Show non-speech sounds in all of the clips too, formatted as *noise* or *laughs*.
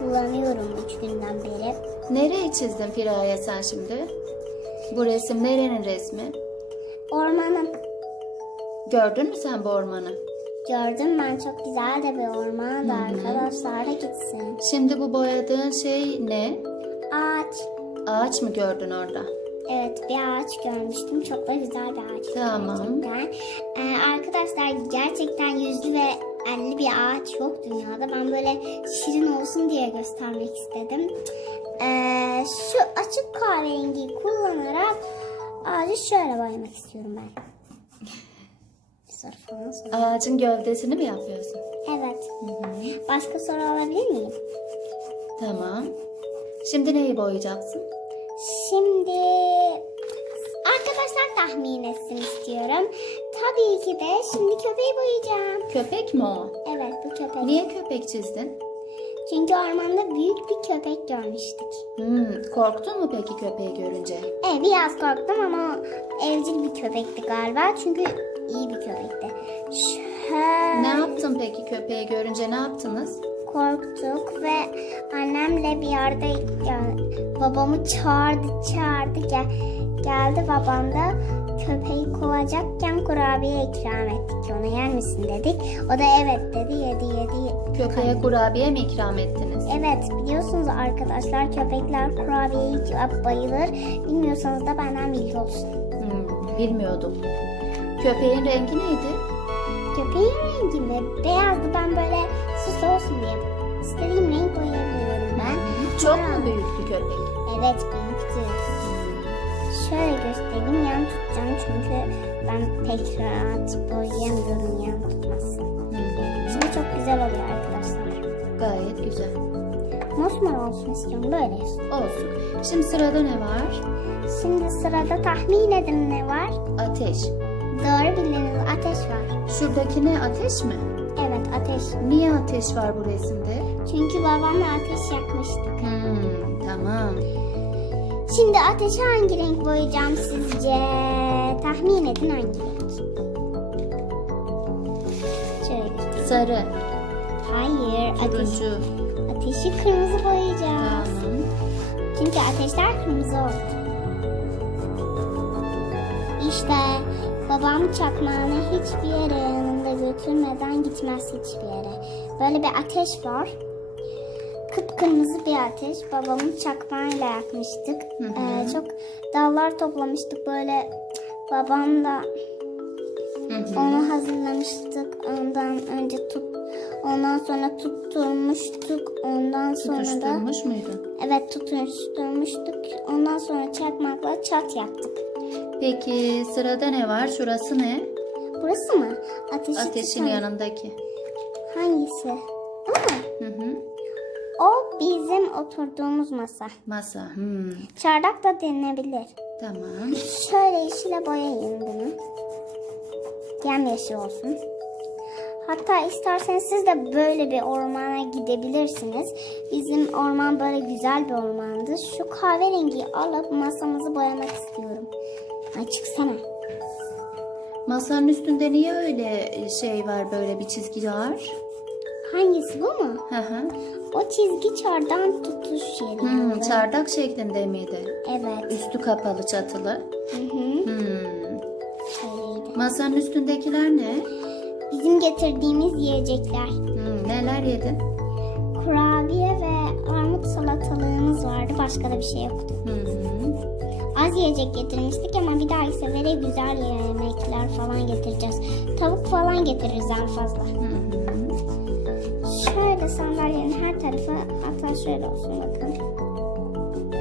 bulamıyorum üç günden beri. Nereyi çizdin Firaye sen şimdi? Bu resim nerenin resmi? Ormanım. Gördün mü sen bu ormanı? Gördüm ben çok güzel de bir orman da arkadaşlar da gitsin. Şimdi bu boyadığın şey ne? Ağaç. Ağaç mı gördün orada? Evet bir ağaç görmüştüm. Çok da güzel bir ağaç. Tamam. Gerçekten. Ee, arkadaşlar gerçekten yüzlü ve elli bir ağaç yok dünyada. Ben böyle şirin olsun diye göstermek istedim. Ee, şu açık kahverengiyi kullanarak ağacı şöyle boyamak istiyorum ben. Soru falan sor. Ağacın gövdesini mi yapıyorsun? Evet. Başka soru alabilir miyim? Tamam. Şimdi neyi boyayacaksın? Şimdi tahmin etsin istiyorum. Tabii ki de şimdi köpeği boyayacağım. Köpek mi o? Evet bu köpek. Niye köpek çizdin? Çünkü ormanda büyük bir köpek görmüştük. Hmm, korktun mu peki köpeği görünce? Evet biraz korktum ama evcil bir köpekti galiba. Çünkü iyi bir köpekti. Şöyle Ne yaptın peki köpeği görünce ne yaptınız? korktuk ve annemle bir yerde babamı çağırdı çağırdı gel, geldi babam da köpeği kovacakken kurabiye ikram ettik ona yer misin dedik. O da evet dedi yedi yedi. Köpeğe kurabiye mi ikram ettiniz? Evet biliyorsunuz arkadaşlar köpekler kurabiyeyi bayılır. Bilmiyorsanız da benden bilgi olsun. Hmm, bilmiyordum. Köpeğin rengi neydi? Köpeğin rengi mi? Beyazdı ben böyle süslü olsun diye istediğim renk boyayabiliyorum ben. Çok mu büyüktü köpek? Evet büyüktü. Şöyle göstereyim yan tutacağım çünkü ben tekrar boyayamıyorum yan tutmasın. Hmm, Şimdi çok güzel oluyor arkadaşlar. gayet güzel. Mosmor olsun istiyorum böyle. Olsun. Şimdi sırada ne var? Şimdi sırada tahmin edin ne var? Ateş. Doğru bildiniz ateş var. Şuradaki ne ateş mi? Evet ateş. Niye ateş var bu resimde? Çünkü babamla ateş yakmıştık. Hmm, tamam. Şimdi ateşi hangi renk boyayacağım sizce? Tahmin edin hangi renk? Şöyle göstereyim. Sarı, Hayır ateş, turuncu. ateşi kırmızı boyayacağız. Tamam. Çünkü ateşler kırmızı oldu. İşte babam çakmağını hiçbir yere yanında götürmeden gitmez hiçbir yere. Böyle bir ateş var. Kıpkırmızı bir ateş. Babamın çakmağıyla yakmıştık. Hı hı. Ee, çok dallar toplamıştık böyle babamla Hı hı. onu hazırlamıştık. Ondan önce tut ondan sonra tutturmuştuk. Ondan sonra da muydun? Evet tutuşturmuştuk. Ondan sonra çakmakla çat yaptık. Peki sırada ne var? Şurası ne? Burası mı? Ateşi Ateşin tutan- yanındaki. Hangisi? O mu? Hı hı. O bizim oturduğumuz masa. Masa. Hmm. Çardak da denilebilir. Tamam. Şöyle yeşile boyayın bunu. Yemyeşil olsun. Hatta isterseniz siz de böyle bir ormana gidebilirsiniz. Bizim orman böyle güzel bir ormandı. Şu kahverengiyi alıp masamızı boyamak istiyorum. Ay çıksana. Masanın üstünde niye öyle şey var böyle bir çizgi var? Hangisi bu mu? Hı hı. O çizgi çardan tutuş yeri. Hmm, çardak şeklinde miydi? Evet. Üstü kapalı çatılı. Hı hı. Hmm. Şöyleydi. Masanın üstündekiler ne? Bizim getirdiğimiz yiyecekler. Hmm, neler yedin? Kurabiye ve armut salatalığımız vardı. Başka da bir şey yoktu. Hı hı. Az yiyecek getirmiştik ama bir dahaki sefere güzel yemekler falan getireceğiz. Tavuk falan getiririz en fazla. Hı. Şöyle sandalyenin her tarafı hatta şöyle olsun bakın.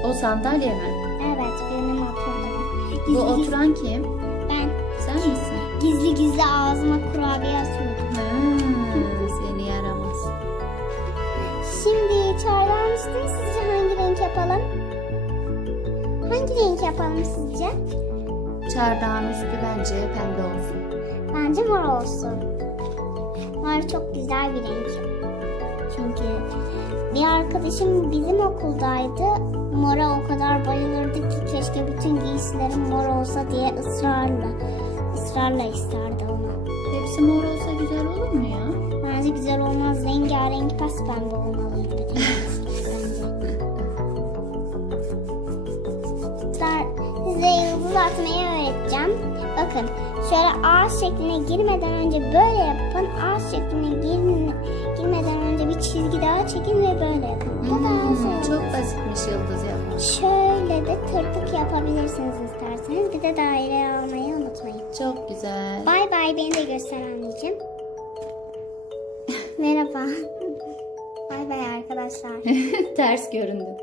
O sandalye mi? Evet benim oturduğum. Bu Gizli, oturan kim? ben Sen misin? gizli gizli ağzıma kurabiye asıyordum. Ha, seni yaramaz. Şimdi çağrılar üstünü sizce hangi renk yapalım? Hangi renk yapalım sizce? Çardağın üstü bence pembe olsun. Bence mor olsun. Mor çok güzel bir renk çünkü. Bir arkadaşım bizim okuldaydı. Mora o kadar bayılırdı ki keşke bütün giysilerim mor olsa diye ısrarla ısrarla isterdi onu. Hepsi mor olsa güzel olur mu ya? Bence güzel olmaz. Rengarenk pembe olmalıydı bütün Size yıldız atmayı öğreteceğim giysiler. Şöyle ağaç şekline girmeden önce böyle yapın. Ağaç şekline girin, girmeden önce bir çizgi daha çekin ve böyle yapın. Bu da Hmm, şöyle. çok basitmiş yıldız yapmak. Şöyle de tırtık yapabilirsiniz isterseniz. Bir de daire almayı unutmayın. Çok güzel. Bay bay beni de göster anneciğim. Merhaba. *laughs* bay bay arkadaşlar. Ters göründü.